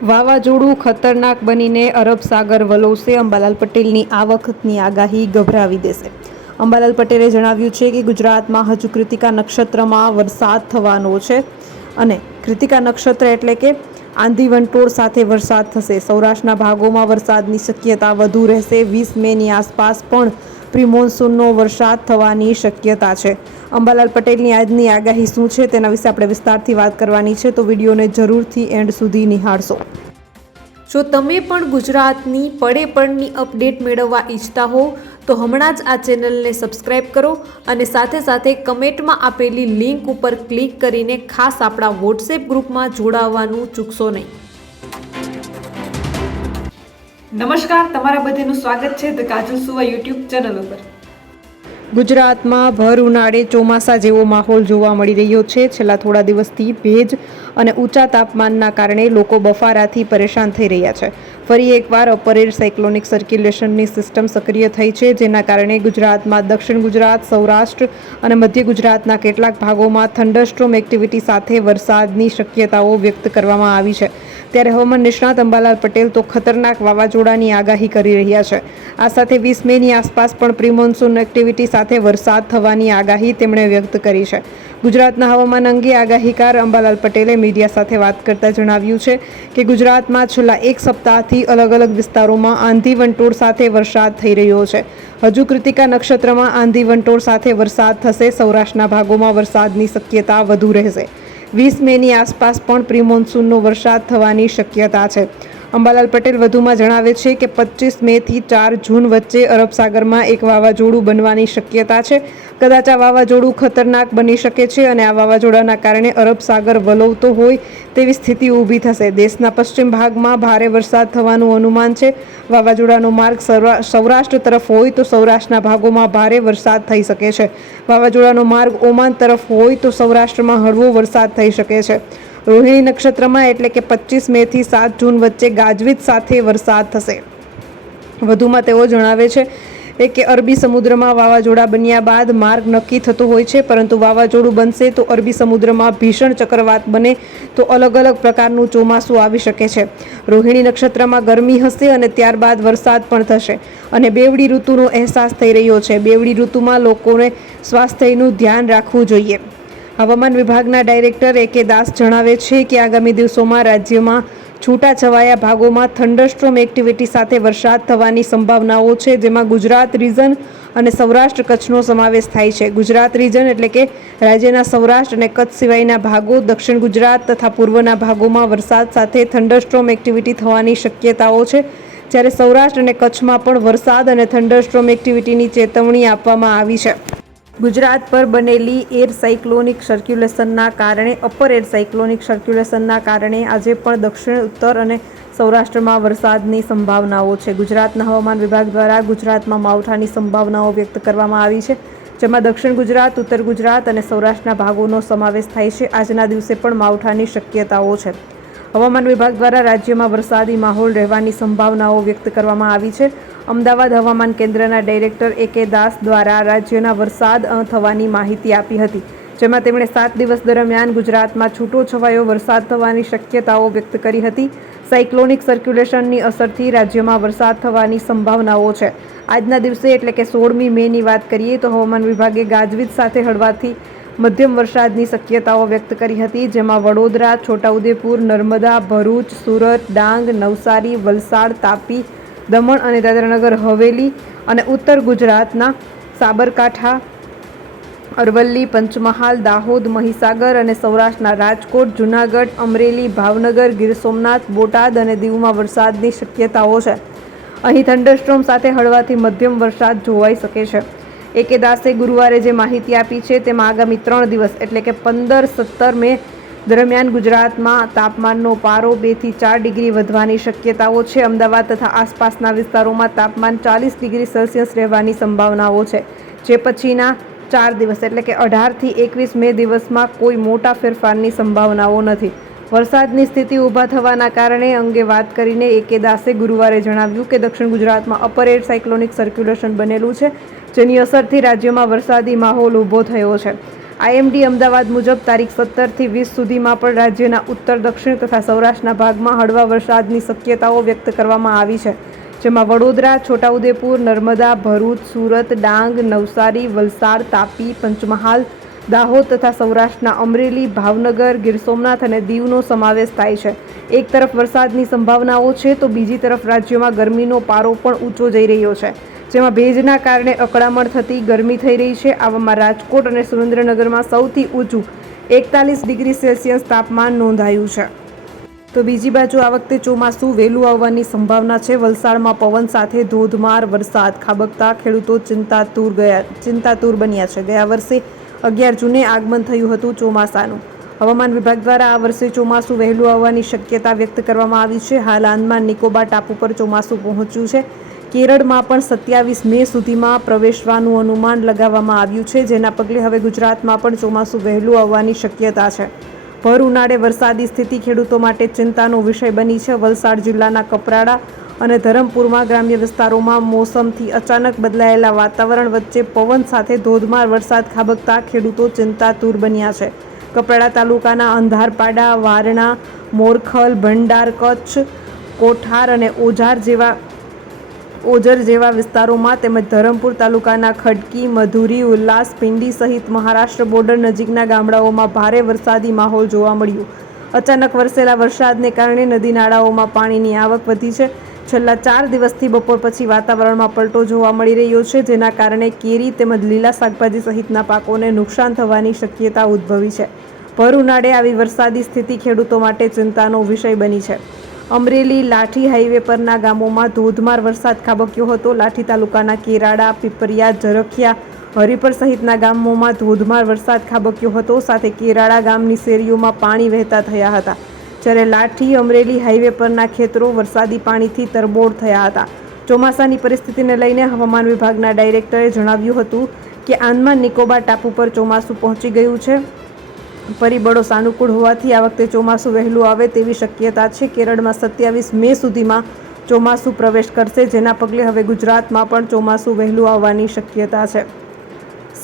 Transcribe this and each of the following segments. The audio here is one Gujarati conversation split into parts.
વાવાઝોડું ખતરનાક બનીને અરબ સાગર વલોવશે અંબાલાલ પટેલની આ વખતની આગાહી ગભરાવી દેશે. અંબાલાલ પટેલે જણાવ્યું છે કે ગુજરાતમાં હજુ કૃતિકા નક્ષત્રમાં વરસાદ થવાનો છે અને કૃતિકા નક્ષત્ર એટલે કે આંધી વંટોળ સાથે વરસાદ થશે. સૌરાષ્ટ્રના ભાગોમાં વરસાદની શક્યતા વધુ રહેશે. વીસ મેની આસપાસ પણ પ્રી મોન્સૂનનો વરસાદ થવાની શક્યતા છે. અંબાલાલ પટેલની આજની આગાહી શું છે તેના વિશે આપણે વિસ્તારથી વાત કરવાની છે, તો વિડીયોને જરૂરથી એન્ડ સુધી નિહાળશો. જો તમે પણ ગુજરાતની પડે પડની અપડેટ મેળવવા ઈચ્છતા હો, તો હમણાં જ આ ચેનલને સબસ્ક્રાઇબ કરો અને સાથે સાથે કમેન્ટમાં આપેલી લિંક ઉપર ક્લિક કરીને ખાસ આપણા વોટ્સએપ ગ્રુપમાં જોડાવવાનું ચૂકશો નહીં. નમસ્કાર, તમારા બધાનું સ્વાગત છે ધ કાજલ સુવા યુટ્યુબ ચેનલ ઉપર. ગુજરાતમાં ભર ઉનાળે ચોમાસા જેવો માહોલ જોવા મળી રહ્યો છે. છેલ્લા થોડા દિવસથી ભેજ અને ઊંચા તાપમાનના કારણે લોકો બફારાથી પરેશાન થઈ રહ્યા છે. ફરી એકવાર અપરેર સાયક્લોનિક સર્ક્યુલેશનની સિસ્ટમ સક્રિય થઈ છે, જેના કારણે ગુજરાતમાં દક્ષિણ ગુજરાત, સૌરાષ્ટ્ર અને મધ્ય ગુજરાતના કેટલાક ભાગોમાં થંડરસ્ટ્રોમ એક્ટિવિટી સાથે વરસાદની શક્યતાઓ વ્યક્ત કરવામાં આવી છે. ત્યારે હવામાન નિષ્ણાત અંબાલાલ પટેલ તો ખતરનાક વાવાઝોડાની આગાહી કરી રહ્યા છે. આ સાથે વીસ મેની આસપાસ પણ પ્રી મોન્સૂન એક્ટિવિટી સાથે વરસાદ થવાની આગાહી તેમણે વ્યક્ત કરી છે. ગુજરાતના હવામાન અંગે આગાહીકાર અંબાલાલ પટેલે મીડિયા સાથે વાત કરતા જણાવ્યું છે કે ગુજરાતમાં છેલ્લા એક સપ્તાહથી અલગ અલગ વિસ્તારોમાં આંધી વંટોળ સાથે વરસાદ થઈ રહ્યો છે. હજુ કૃતિકા નક્ષત્રમાં આંધી વંટોળ સાથે વરસાદ થશે. સૌરાષ્ટ્રના ભાગોમાં વરસાદની શક્યતા વધુ રહેશે. વીસ મેની આસપાસ પણ પ્રિમોન્સૂનનો વરસાદ થવાની શક્યતા છે. અંબાલાલ પટેલ વધુમાં જણાવે છે કે પચીસ મેથી ચાર જૂન વચ્ચે અરબ સાગરમાં એક વાવાઝોડું બનવાની શક્યતા છે. કદાચ આ વાવાઝોડું ખતરનાક બની શકે છે અને આ વાવાઝોડાના કારણે અરબ સાગર વલોવતો હોય તેવી સ્થિતિ ઊભી થશે. દેશના પશ્ચિમ ભાગમાં ભારે વરસાદ થવાનું અનુમાન છે. વાવાઝોડાનો માર્ગ સૌરાષ્ટ્ર તરફ હોય તો સૌરાષ્ટ્રના ભાગોમાં ભારે વરસાદ થઈ શકે છે. વાવાઝોડાનો માર્ગ ઓમાન તરફ હોય તો સૌરાષ્ટ્રમાં હળવો વરસાદ થઈ શકે છે. રોહિણી નક્ષત્રમાં એટલે કે પચીસ મેથી સાત જૂન વચ્ચે ગાજવીજ સાથે વરસાદ થશે. વધુમાં તેઓ જણાવે છે એ કે અરબી સમુદ્રમાં વાવાઝોડા બન્યા બાદ માર્ગ નક્કી થતો હોય છે, પરંતુ વાવાઝોડું બનશે તો અરબી સમુદ્રમાં ભીષણ ચક્રવાત બને તો અલગ અલગ પ્રકારનું ચોમાસું આવી શકે છે. રોહિણી નક્ષત્રમાં ગરમી હશે અને ત્યારબાદ વરસાદ પણ થશે અને બેવડી ઋતુનો અહેસાસ થઈ રહ્યો છે. બેવડી ઋતુમાં લોકોને સ્વાસ્થ્યનું ધ્યાન રાખવું જોઈએ. હવામાન વિભાગના ડાયરેક્ટર એ કે દાસ જણાવે છે કે આગામી દિવસોમાં રાજ્યમાં છૂટાછવાયા ભાગોમાં થંડરસ્ટ્રોમ એક્ટિવિટી સાથે વરસાદ થવાની સંભાવનાઓ છે, જેમાં ગુજરાત રીજન અને સૌરાષ્ટ્ર કચ્છનો સમાવેશ થાય છે. ગુજરાત રીજન એટલે કે રાજ્યના સૌરાષ્ટ્ર અને કચ્છ સિવાયના ભાગો, દક્ષિણ ગુજરાત તથા પૂર્વના ભાગોમાં વરસાદ સાથે થંડરસ્ટ્રોમ એક્ટિવિટી થવાની શક્યતાઓ છે. જ્યારે સૌરાષ્ટ્ર અને કચ્છમાં પણ વરસાદ અને થંડરસ્ટ્રોમ એક્ટિવિટીની ચેતવણી આપવામાં આવી છે. ગુજરાત પર બનેલી એર સાયક્લોનિક સર્ક્યુલેશનના કારણે, અપર એર સાયક્લોનિક સર્ક્યુલેશનના કારણે આજે પણ દક્ષિણ, ઉત્તર અને સૌરાષ્ટ્રમાં વરસાદની સંભાવનાઓ છે. ગુજરાતના હવામાન વિભાગ દ્વારા ગુજરાતમાં માવઠાની સંભાવનાઓ વ્યક્ત કરવામાં આવી છે, જેમાં દક્ષિણ ગુજરાત, ઉત્તર ગુજરાત અને સૌરાષ્ટ્રના ભાગોનો સમાવેશ થાય છે. આજના દિવસે પણ માવઠાની શક્યતાઓ છે. હવામાન વિભાગ દ્વારા રાજ્યમાં વરસાદી માહોલ રહેવાની સંભાવનાઓ વ્યક્ત કરવામાં આવી છે. અમદાવાદ હવામાન કેન્દ્રના ડાયરેક્ટર એ કે દાસ દ્વારા રાજ્યના વરસાદ થવાની માહિતી આપી હતી, જેમાં તેમણે સાત દિવસ દરમિયાન ગુજરાતમાં છૂટો છવાયો વરસાદ થવાની શક્યતાઓ વ્યક્ત કરી હતી. સાયક્લોનિક સર્ક્યુલેશનની અસરથી રાજ્યમાં વરસાદ થવાની સંભાવનાઓ છે. આજના દિવસે એટલે કે સોળમી મેની વાત કરીએ તો હવામાન વિભાગે ગાજવીજ સાથે હળવાથી મધ્યમ વરસાદની શક્યતાઓ વ્યક્ત કરી હતી, જેમાં વડોદરા, છોટાઉદેપુર, નર્મદા, ભરૂચ, સુરત, ડાંગ, નવસારી, વલસાડ, તાપી દમણ અને દાદરાનગર, હવેલી અને ઉત્તર ગુજરાતના સાબરકાંઠા, અરવલ્લી, પંચમહાલ, દાહોદ, મહીસાગર અને સૌરાષ્ટ્રના રાજકોટ, જૂનાગઢ, અમરેલી, ભાવનગર, ગીર સોમનાથ, બોટાદ અને દીવમાં વરસાદની શક્યતાઓ છે. અહીં થંડરસ્ટ્રોમ સાથે હળવાથી મધ્યમ વરસાદ જોવાઈ શકે છે. એકે દાસે ગુરુવારે જે માહિતી આપી છે, તેમાં આગામી ત્રણ દિવસ, એટલે કે પંદર સત્તર મે દરમિયાન ગુજરાતમાં તાપમાનનો પારો બેથી ચાર ડિગ્રી વધવાની શક્યતાઓ છે. અમદાવાદ તથા આસપાસના વિસ્તારોમાં તાપમાન ચાલીસ ડિગ્રી સેલ્સિયસ રહેવાની સંભાવનાઓ છે. જે પછીના ચાર દિવસ એટલે કે અઢારથી એકવીસ મે દિવસમાં કોઈ મોટા ફેરફારની સંભાવનાઓ નથી. વરસાદની સ્થિતિ ઊભા થવાના કારણે અંગે વાત કરીને એકે દાસે ગુરુવારે જણાવ્યું કે દક્ષિણ ગુજરાતમાં અપર એર સાયક્લોનિક સર્ક્યુલેશન બનેલું છે, જેની અસરથી રાજ્યમાં વરસાદી માહોલ ઊભો થયો છે. આઈએમડી અમદાવાદ મુજબ તારીખ સત્તરથી વીસ સુધીમાં પણ રાજ્યના ઉત્તર, દક્ષિણ તથા સૌરાષ્ટ્રના ભાગમાં હળવા વરસાદની શક્યતાઓ વ્યક્ત કરવામાં આવી છે. જેમાં વડોદરા, છોટાઉદેપુર, નર્મદા, ભરૂચ, સુરત, ડાંગ, નવસારી, વલસાડ, તાપી, પંચમહાલ, દાહોદ તથા સૌરાષ્ટ્રના અમરેલી, ભાવનગર, ગીર સોમનાથ અને દીવનો સમાવેશ થાય છે. એક તરફ વરસાદની સંભાવનાઓ છે તો બીજી તરફ રાજ્યમાં ગરમીનો પારો પણ ઊંચો જઈ રહ્યો છે. જેમાં ભેજના કારણે અકળામણ થતી ગરમી થઈ રહી છે. આવામાં રાજકોટ અને સુરેન્દ્રનગરમાં સૌથી ઊંચું એકતાલીસ ડિગ્રી સેલ્સિયસ તાપમાન નોંધાયું છે. તો બીજી બાજુ આ વખતે ચોમાસું વહેલું આવવાની સંભાવના છે. વલસાડમાં પવન સાથે ધોધમાર વરસાદ. ખાબકતા ખેડૂતો ચિંતાતુર ગયા, ચિંતાતુર બન્યા છે. ગયા વર્ષે અગિયાર જૂને આગમન થયું હતું ચોમાસાનું. હવામાન વિભાગ દ્વારા આ વર્ષે ચોમાસું વહેલું આવવાની શક્યતા વ્યક્ત કરવામાં આવી છે. હાલ આંદમાન નિકોબાર ટાપુ પર ચોમાસું પહોંચ્યું છે. કેરળમાં પણ સત્યાવીસ મે સુધીમાં પ્રવેશવાનું અનુમાન લગાવવામાં આવ્યું છે, જેના પગલે હવે ગુજરાતમાં પણ ચોમાસું વહેલું આવવાની શક્યતા છે. ભર ઉનાળે વરસાદી સ્થિતિ ખેડૂતો માટે ચિંતાનો વિષય બની છે. વલસાડ જિલ્લાના કપરાડા અને ધરમપુરમાં ગ્રામ્ય વિસ્તારોમાં મોસમથી અચાનક બદલાયેલા વાતાવરણ વચ્ચે પવન સાથે ધોધમાર વરસાદ ખાબકતા ખેડૂતો ચિંતાતુર બન્યા છે. કપરાડા તાલુકાના અંધારપાડા, વારણા, મોરખલ, ભંડાર, કચ્છ, કોઠાર અને ઓઝાર જેવા ઓજર જેવા વિસ્તારોમાં તેમજ ધરમપુર તાલુકાના ખડકી, મધુરી, ઉલ્લાસ પિંડી સહિત મહારાષ્ટ્ર બોર્ડર નજીકના ગામડાઓમાં ભારે વરસાદી માહોલ જોવા મળ્યો. અચાનક વરસેલા વરસાદને કારણે નદી નાળાઓમાં પાણીની આવક વધી છે. છેલ્લા ચાર દિવસથી બપોર પછી વાતાવરણમાં પલટો જોવા મળી રહ્યો છે, જેના કારણે કેરી તેમજ લીલા શાકભાજી સહિતના પાકોને નુકસાન થવાની શક્યતા ઉદ્ભવી છે. ભર ઉનાળે આવી વરસાદી સ્થિતિ ખેડૂતો માટે ચિંતાનો વિષય બની છે. અમરેલી લાઠી હાઈવે પરના ગામોમાં ધોધમાર વરસાદ ખાબક્યો હતો. લાઠી તાલુકાના કેરાડા, પીપરિયા ઝરખિયા હરિપર સહિતના ગામોમાં ધોધમાર વરસાદ ખાબક્યો હતો. સાથે કેરાડા ગામની શેરીઓમાં પાણી વહેતા થયા હતા. જ્યારે લાઠી અમરેલી હાઈવે પરના ખેતરો વરસાદી પાણીથી તરબોળ થયા હતા. ચોમાસાની પરિસ્થિતિને લઈને હવામાન વિભાગના ડાયરેક્ટરે જણાવ્યું હતું કે આંદમાન નિકોબાર ટાપુ પર ચોમાસું પહોંચી ગયું છે. પરિબળો સાનુકૂળ હોવાથી આ વખતે ચોમાસું વહેલું આવે તેવી શક્યતા છે. કેરળમાં સત્યાવીસ મે સુધીમાં ચોમાસું પ્રવેશ કરશે, જેના પગલે હવે ગુજરાતમાં પણ ચોમાસું વહેલું આવવાની શક્યતા છે.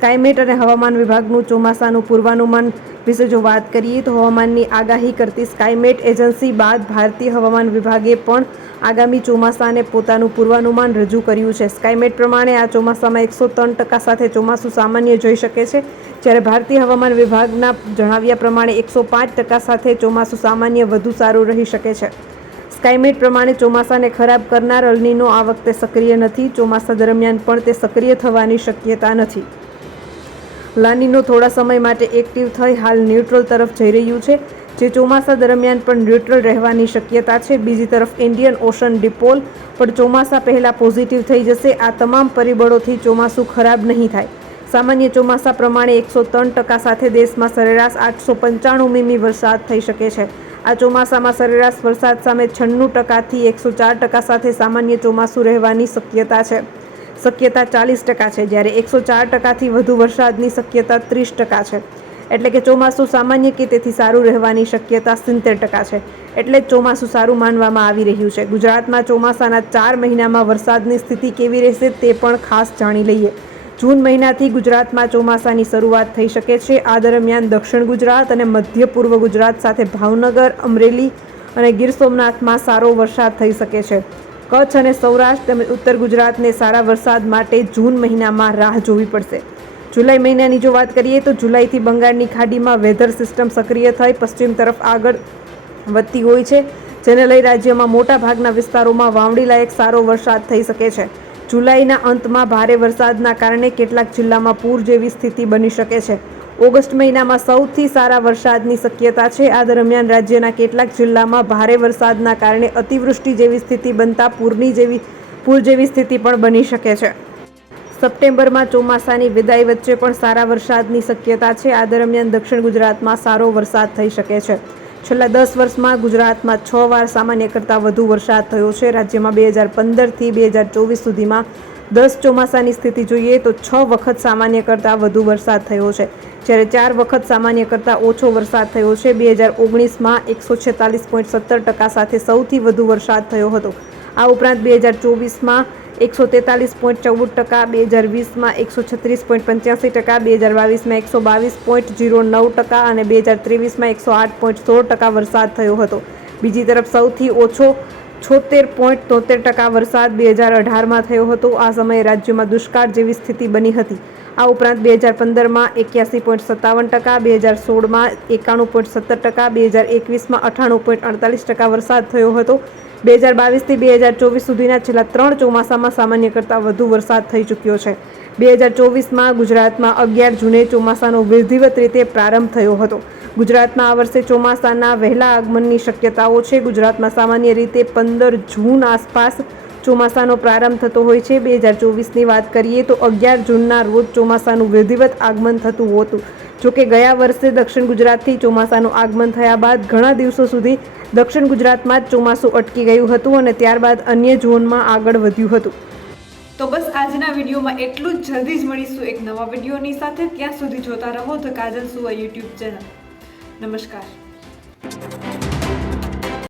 સ્કાયમેટ અને હવામાન વિભાગનું ચોમાસાનું પૂર્વાનુમાન વિશે જો વાત કરીએ તો હવામાનની આગાહી કરતી સ્કાયમેટ એજન્સી બાદ ભારતીય હવામાન વિભાગે પણ આગામી ચોમાસાને પોતાનું પૂર્વાનુમાન રજૂ કર્યું છે. સ્કાયમેટ પ્રમાણે આ ચોમાસામાં એકસો ત્રણ ટકા સાથે ચોમાસું સામાન્ય જોઈ શકે છે. જ્યારે ભારતીય હવામાન વિભાગના જણાવ્યા પ્રમાણે એકસો પાંચ ટકા સાથે ચોમાસું સામાન્ય વધુ સારું રહી શકે છે. સ્કાયમેટ પ્રમાણે ચોમાસાને ખરાબ કરનાર અલનીનો આ વખતે સક્રિય નથી. ચોમાસા દરમિયાન પણ તે સક્રિય થવાની શક્યતા નથી. લાનીનો થોડા સમય માટે એક્ટિવ થઈ હાલ ન્યુટ્રલ તરફ જઈ રહ્યું છે, જે ચોમાસા દરમિયાન પણ ન્યુટ્રલ રહેવાની શક્યતા છે. બીજી તરફ ઇન્ડિયન ઓશન ડિપોલ પણ ચોમાસા પહેલાં પોઝિટિવ થઈ જશે. આ તમામ પરિબળોથી ચોમાસું ખરાબ નહીં થાય. સામાન્ય ચોમાસા પ્રમાણે એકસો ત્રણ ટકા સાથે દેશમાં સરેરાશ આઠસો પંચાણું મીમી વરસાદ થઈ શકે છે. આ ચોમાસામાં સરેરાશ વરસાદ સામે છન્નું ટકાથી એકસો ચાર ટકા સાથે સામાન્ય ચોમાસું રહેવાની શક્યતા છે. શક્યતા ચાલીસ ટકા છે, જ્યારે એકસો ચાર ટકાથી વધુ વરસાદની શક્યતા ત્રીસ ટકા છે. એટલે કે ચોમાસું સામાન્ય કે તેથી સારું રહેવાની શક્યતા સિત્તેર ટકા છે. એટલે જ ચોમાસું સારું માનવામાં આવી રહ્યું છે. ગુજરાતમાં ચોમાસાના ચાર મહિનામાં વરસાદની સ્થિતિ કેવી રહેશે તે પણ ખાસ જાણી લઈએ. જૂન મહિનાથી ગુજરાતમાં ચોમાસાની શરૂઆત થઈ શકે છે. આ દરમિયાન દક્ષિણ ગુજરાત અને મધ્ય પૂર્વ ગુજરાત સાથે ભાવનગર, અમરેલી અને ગીર સોમનાથમાં સારો વરસાદ થઈ શકે છે. કચ્છ અને સૌરાષ્ટ્ર તેમજ ઉત્તર ગુજરાતને સારા વરસાદ માટે જૂન મહિનામાં રાહ જોવી પડશે. જુલાઈ મહિનાની જો વાત કરીએ તો જુલાઈથી બંગાળની ખાડીમાં વેધર સિસ્ટમ સક્રિય થઈ પશ્ચિમ તરફ આગળ વધતી હોય છે, જેને લઈ રાજ્યમાં મોટા ભાગના વિસ્તારોમાં વાવણી લાયક સારો વરસાદ થઈ શકે છે. જુલાઈના અંતમાં ભારે વરસાદના કારણે કેટલાક જિલ્લામાં પૂર જેવી સ્થિતિ બની શકે છે. ઓગસ્ટ મહિનામાં સૌથી સારા વરસાદની શક્યતા છે. આ દરમિયાન રાજ્યના કેટલાક જિલ્લામાં ભારે વરસાદના કારણે અતિવૃષ્ટિ જેવી સ્થિતિ બનતા પૂરની જેવી, પૂર જેવી સ્થિતિ પણ બની શકે છે. સપ્ટેમ્બરમાં ચોમાસાની વિદાય વચ્ચે પણ સારા વરસાદની શક્યતા છે. આ દરમિયાન દક્ષિણ ગુજરાતમાં સારો વરસાદ થઈ શકે છે. છેલ્લા દસ વર્ષમાં ગુજરાતમાં છ વાર સામાન્ય કરતાં વધુ વરસાદ થયો છે. રાજ્યમાં બે હજાર પંદરથી બે હજાર ચોવીસ સુધીમાં દસ ચોમાસાની સ્થિતિ જોઈએ તો છ વખત સામાન્ય કરતાં વધુ વરસાદ થયો છે. જ્યારે ચાર વખત સામાન્ય કરતાં ઓછો વરસાદ થયો છે. બે હજાર ઓગણીસમાં એકસો છેતાલીસ પોઈન્ટ સત્તર ટકા સાથે સૌથી વધુ વરસાદ થયો હતો. આ ઉપરાંત બે હજાર ચોવીસમાં એકસો તેતાલીસ પોઈન્ટ ચૌદ ટકા, બે હજાર વીસમાં એકસો છત્રીસ પોઈન્ટ પંચ્યાસી ટકા, બે હજાર બાવીસમાં એકસો બાવીસ પોઈન્ટ જીરો નવ ટકા અને બે હજાર ત્રેવીસમાં એકસો આઠ પોઈન્ટ સોળ ટકા વરસાદ થયો હતો. બીજી તરફ સૌથી ઓછો છોતેર પોઈન્ટ તોતેર ટકા વરસાદ બે હજાર અઢારમાં થયો હતો. આ સમયે રાજ્યમાં દુષ્કાળ જેવી સ્થિતિ બની હતી. આ ઉપરાંત બે હજાર પંદરમાં એક્યાસી પોઈન્ટ સત્તાવન ટકા, બે હજાર સોળમાં એકાણું પોઈન્ટ સત્તર ટકા, બે હજાર એકવીસમાં અઠ્ઠાણું પોઈન્ટ અડતાલીસ ટકા વરસાદ થયો હતો. બે હજાર બાવીસથી બે હજાર ચોવીસ સુધીના છેલ્લા ત્રણ ચોમાસામાં સામાન્ય કરતાં વધુ વરસાદ થઈ ચૂક્યો છે. બે હજાર ચોવીસમાં ગુજરાતમાં અગિયાર જૂને ચોમાસાનો વિધિવત રીતે પ્રારંભ થયો હતો. ગુજરાતમાં આ વર્ષે ચોમાસાના વહેલા આગમનની શક્યતાઓ છે. ગુજરાતમાં સામાન્ય રીતે પંદર જૂન આસપાસ ચોમાસાનો પ્રારંભ થતો હોય છે. બે હજાર ચોવીસની વાત કરીએ તો અગિયાર જૂનના રોજ ચોમાસાનું વિધિવત આગમન થતું હતું. જોકે ગયા વર્ષે દક્ષિણ ગુજરાતથી ચોમાસાનું આગમન થયા બાદ ઘણા દિવસો સુધી દક્ષિણ ગુજરાતમાં જ ચોમાસું અટકી ગયું હતું અને ત્યારબાદ અન્ય ઝોનમાં આગળ વધ્યું હતું. તો બસ આજના વિડીયોમાં એટલું જ. જલ્દી જ મળીશું એક નવા વિડીયોની સાથે. ત્યાં સુધી જોતા રહો ધ કાજલ સુવા યુટ્યુબ ચેનલ. નમસ્કાર.